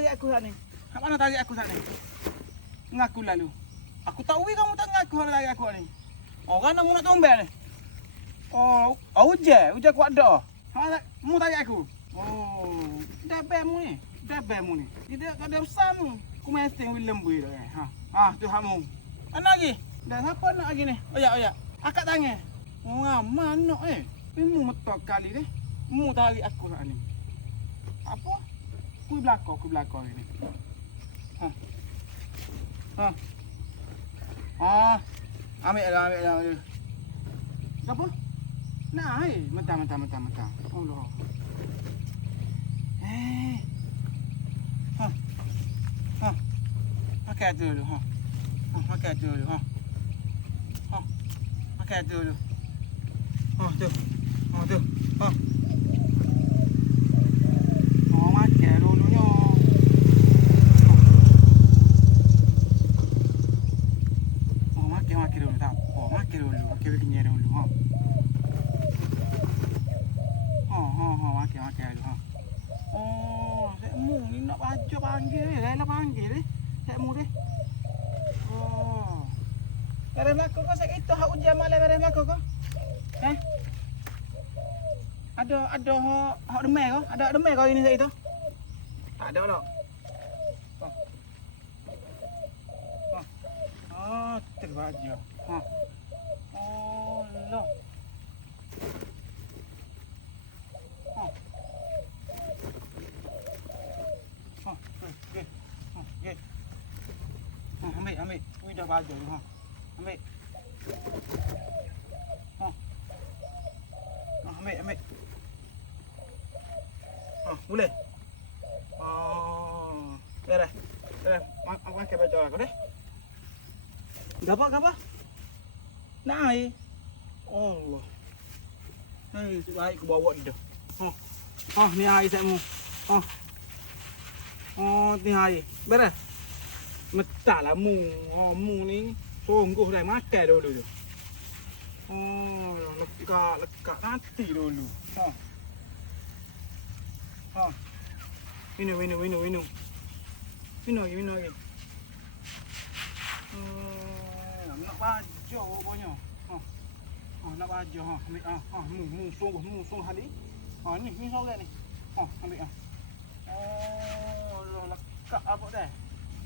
tarik aku saat ni? Hak mana tarik aku saat ni? Ngaku lalu. Aku tahu kamu tak ngaku hak tarik aku ni. Orang nak nak tombel ni. Oh, hujan kuat dah. Hak mu tarik aku. Oh, dah bemu ni. Dah bemu ni. Dia tak ada usahamu. Aku mesti lembu dah. Ha, tu hamu. Mana lagi? Dah siapa nak lagi ni? Oyak. Akak tangan. Oh, mana Mu metok kali ni. Mu tarik aku saat ni. Apa? Kui belakang ni. Ambil lah. Apa? Nah, mentah. Allah. Makan dulu, Makan dulu, Makan dulu. Tu. Makan dulunya. Makan dulu tak apa. Makan dulu. Makan kenyang dulu, Makan dulu, Oh, sekmu ni nak baca panggil ni. Dah panggil ni. Sekmu ni. Oh. Beres belakang kau sakit tu hak hujan malam beres belakang kau. Ada hak demai kau? Ada demai kau ini sakit tu? Tak ada lah. Terbaja. Oh, lah. Okey. Ambil. Ui dah baju tu, Ambil. Ambil. Boleh. Beres. Aku pakai baju aku deh. Gapa? Nak air. Allah. Hei, baik aku bawa dia. Ni air sekmu. Ni air. Beres. Metaklah mu. Mu ni sungguh dah makan dulu tu. Lekak nanti dulu. Minum lagi. Nak baju rupanya. Nak baju ambil mu sungguh hari. Ni sorang ni. Ambil lekak apa dah.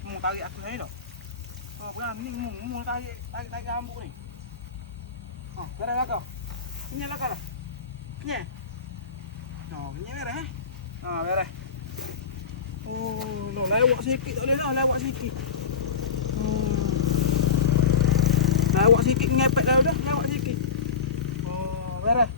Mu tarik aku ni dah. Berani mu tarik rambut ni. Beres lah kau. Kenyang lah kau dah. Kenyang. Kenyang beres beres. Lewat sikit tak boleh lah. Lewat sikit. Lewat sikit ngepek dah. Lewat sikit. Beres.